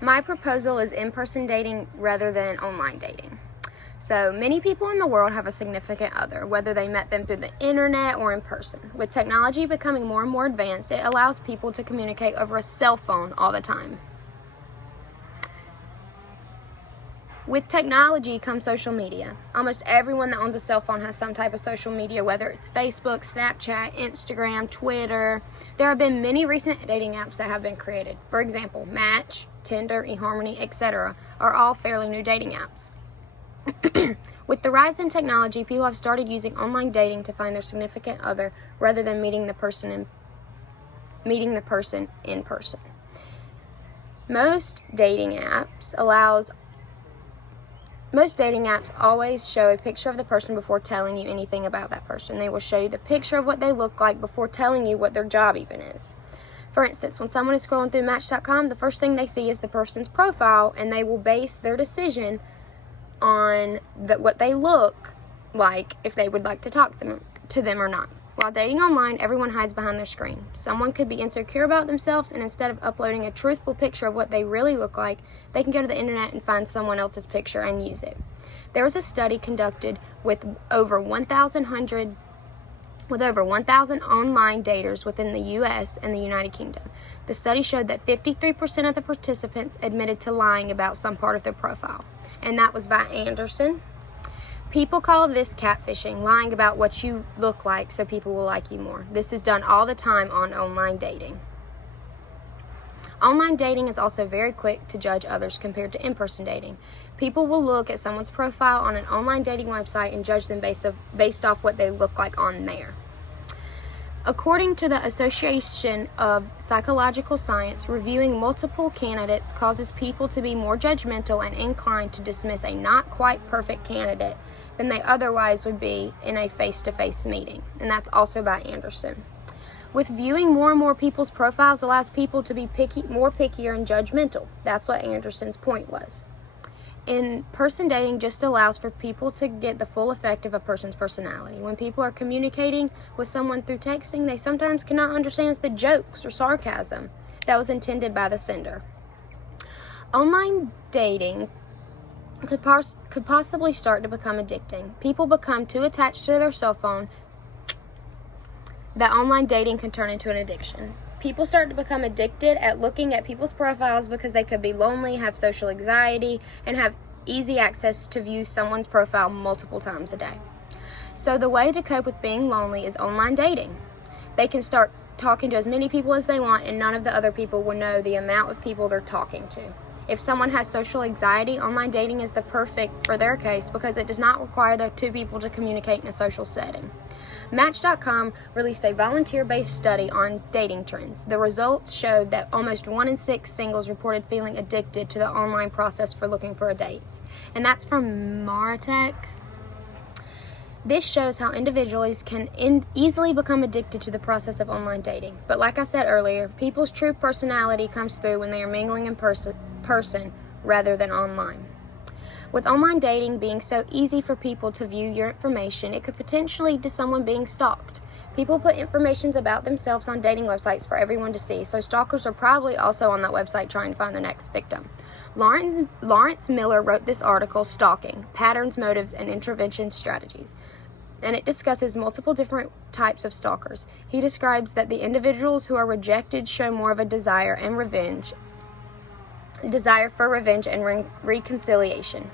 My proposal is in-person dating rather than online dating. So many people in the world have a significant other, whether they met them through the internet or in person. With technology becoming more and more advanced, it allows people to communicate over a cell phone all the time. With technology comes social media. Almost everyone that owns a cell phone has some type of social media, whether it's Facebook, Snapchat, Instagram, Twitter. There have been many recent dating apps that have been created. For example, Match, Tinder, eHarmony, etc. are all fairly new dating apps. With the rise in technology, people have started using online dating to find their significant other rather than meeting the person in person. Most dating apps always show a picture of the person before telling you anything about that person. They will show you the picture of what they look like before telling you what their job even is. For instance, when someone is scrolling through Match.com, the first thing they see is the person's profile, and they will base their decision on what they look like, if they would like to talk to them or not. While dating online, everyone hides behind their screen. Someone could be insecure about themselves, and instead of uploading a truthful picture of what they really look like, they can go to the internet and find someone else's picture and use it. There was a study conducted with over 1,000 online daters within the U.S. and the United Kingdom. The study showed that 53% of the participants admitted to lying about some part of their profile, and that was by Anderson. People call this catfishing, lying about what you look like so people will like you more. This is done all the time on online dating. Online dating is also very quick to judge others compared to in-person dating. People will look at someone's profile on an online dating website and judge them based off what they look like on there. According to the Association of Psychological Science, reviewing multiple candidates causes people to be more judgmental and inclined to dismiss a not quite perfect candidate than they otherwise would be in a face-to-face meeting. And that's also by Anderson. With viewing more and more people's profiles allows people to be more pickier and judgmental. That's what Anderson's point was. In-person dating just allows for people to get the full effect of a person's personality. When people are communicating with someone through texting, they sometimes cannot understand the jokes or sarcasm that was intended by the sender. Online dating could possibly start to become addicting. People become too attached to their cell phone that online dating can turn into an addiction. People start to become addicted at looking at people's profiles because they could be lonely, have social anxiety, and have easy access to view someone's profile multiple times a day. So the way to cope with being lonely is online dating. They can start talking to as many people as they want, and none of the other people will know the amount of people they're talking to. If someone has social anxiety, online dating is the perfect for their case because it does not require the two people to communicate in a social setting. Match.com released a volunteer-based study on dating trends. The results showed that almost 1 in 6 singles reported feeling addicted to the online process for looking for a date. And that's from Maratech. This shows how individuals can easily become addicted to the process of online dating. But like I said earlier, people's true personality comes through when they are mingling in person rather than online. With online dating being so easy for people to view your information, it could potentially lead to someone being stalked. People put information about themselves on dating websites for everyone to see, so stalkers are probably also on that website trying to find their next victim. Lawrence Miller wrote this article, Stalking: Patterns, Motives, and Intervention Strategies, and it discusses multiple different types of stalkers. He describes that the individuals who are rejected show more of a desire for revenge and reconciliation.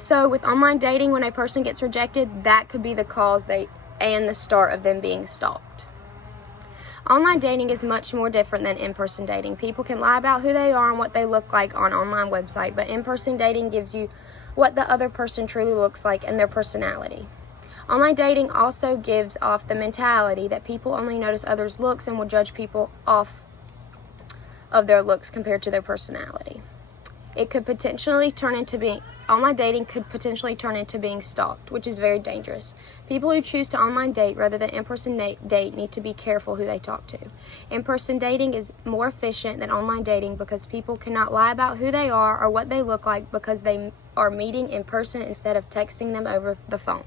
So with online dating, when a person gets rejected, that could be the cause and the start of them being stalked. Online dating is much more different than in-person dating. People can lie about who they are and what they look like on an online website, but in-person dating gives you what the other person truly looks like and their personality. Online dating also gives off the mentality that people only notice others' looks and will judge people off of their looks compared to their personality. Online dating could potentially turn into being stalked, which is very dangerous. People who choose to online date rather than in-person date need to be careful who they talk to. In-person dating is more efficient than online dating because people cannot lie about who they are or what they look like because they are meeting in person instead of texting them over the phone.